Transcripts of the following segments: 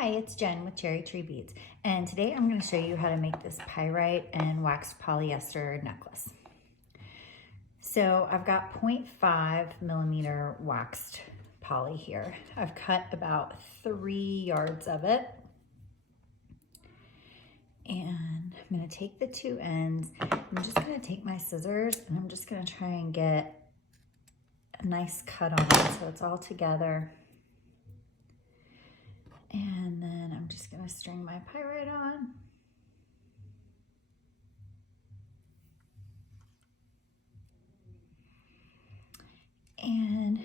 Hi, it's Jen with Cherry Tree Beads, and today I'm going to show you how to make this pyrite and waxed polyester necklace. So I've got 0.5 millimeter waxed poly here. I've cut about 3 yards of it, and I'm going to take the two ends. I'm just going to take my scissors and I'm just going to try and get a nice cut on it so it's all together. And then I'm just going to string my pyrite on. And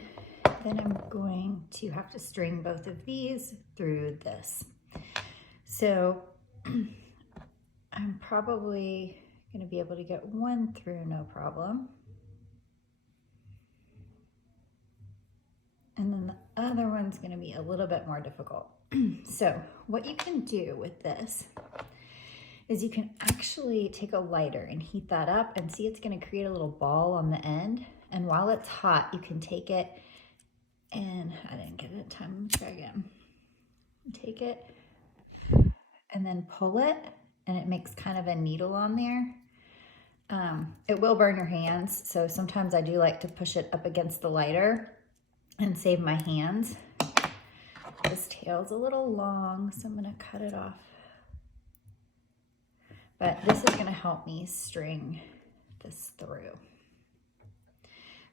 then I'm going to have to string both of these through this. So I'm probably going to be able to get one through no problem. And then the other one's going to be a little bit more difficult. So what you can do with this is you can actually take a lighter and heat that up, and see, it's going to create a little ball on the end. And while it's hot, you can take it, and I didn't get it in time, let me try again. Take it and then pull it, and it makes kind of a needle on there. It will burn your hands, so sometimes I do like to push it up against the lighter and save my hands. This tail's a little long, so I'm going to cut it off. But this is going to help me string this through.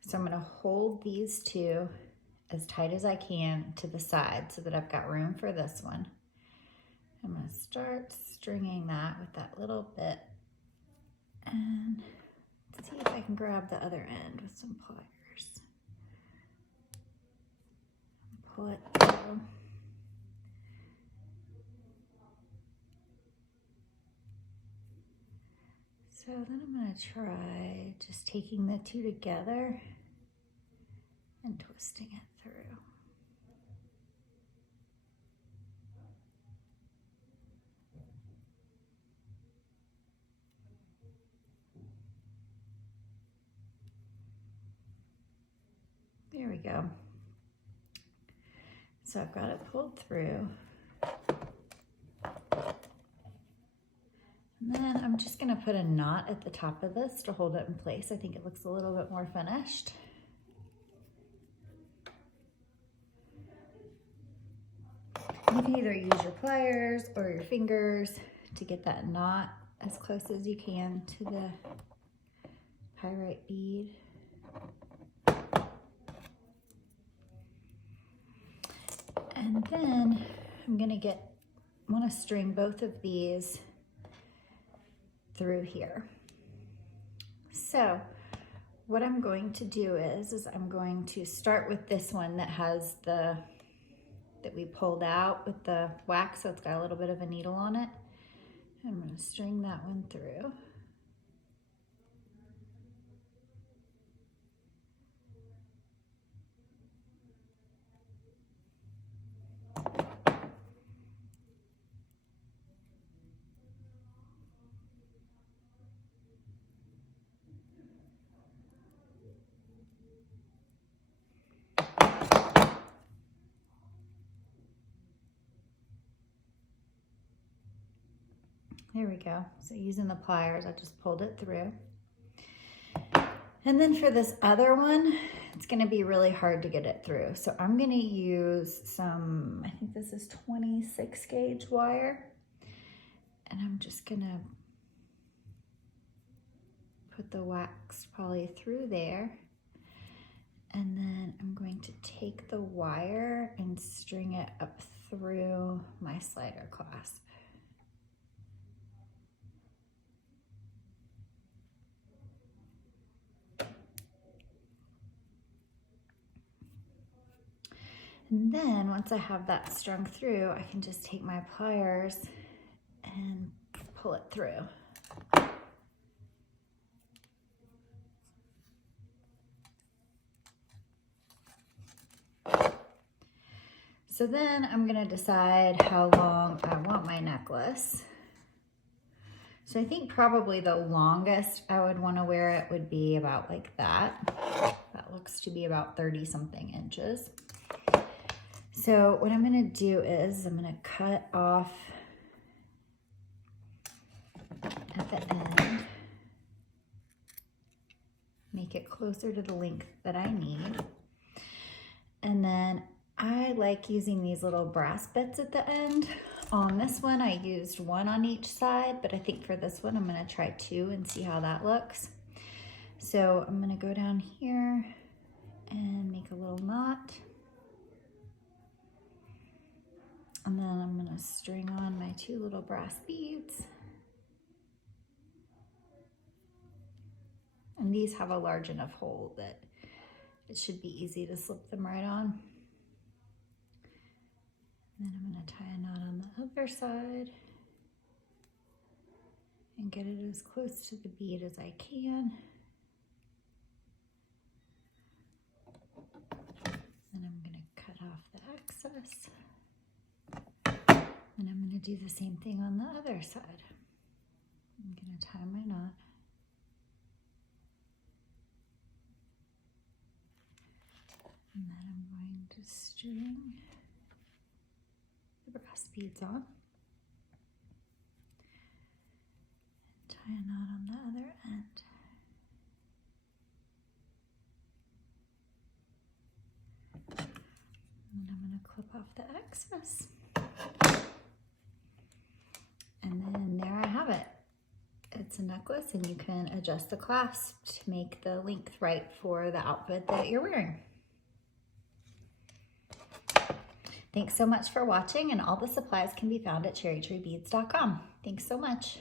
So I'm going to hold these two as tight as I can to the side so that I've got room for this one. I'm going to start stringing that with that little bit, and see if I can grab the other end with some pliers. Pull it through. So then I'm going to try just taking the two together and twisting it through. There we go. So I've got it pulled through. And then I'm just going to put a knot at the top of this to hold it in place. I think it looks a little bit more finished. You can either use your pliers or your fingers to get that knot as close as you can to the pyrite bead. And then I'm going to want to string both of these through here. So what I'm going to do is I'm going to start with this one that has that we pulled out with the wax, so it's got a little bit of a needle on it. I'm going to string that one through. There we go. So using the pliers, I just pulled it through. And then for this other one, it's going to be really hard to get it through. So I'm going to use some, I think this is 26 gauge wire. And I'm just going to put the wax poly through there. And then I'm going to take the wire and string it up through my slider clasp. And then once I have that strung through, I can just take my pliers and pull it through. So then I'm going to decide how long I want my necklace. So I think probably the longest I would want to wear it would be about like that. That looks to be about 30 something inches. So what I'm gonna do is I'm gonna cut off at the end, make it closer to the length that I need. And then I like using these little brass bits at the end. On this one, I used one on each side, but I think for this one, I'm gonna try two and see how that looks. So I'm gonna go down here and make a little knot. And then I'm gonna string on my two little brass beads. And these have a large enough hole that it should be easy to slip them right on. And then I'm gonna tie a knot on the other side and get it as close to the bead as I can. Then I'm gonna cut off the excess. And I'm gonna do the same thing on the other side. I'm gonna tie my knot. And then I'm going to string the brass beads on. Tie a knot on the other end. And I'm going to clip off the excess. And then there I have it. It's a necklace, and you can adjust the clasp to make the length right for the outfit that you're wearing. Thanks so much for watching, and all the supplies can be found at cherrytreebeads.com. Thanks so much.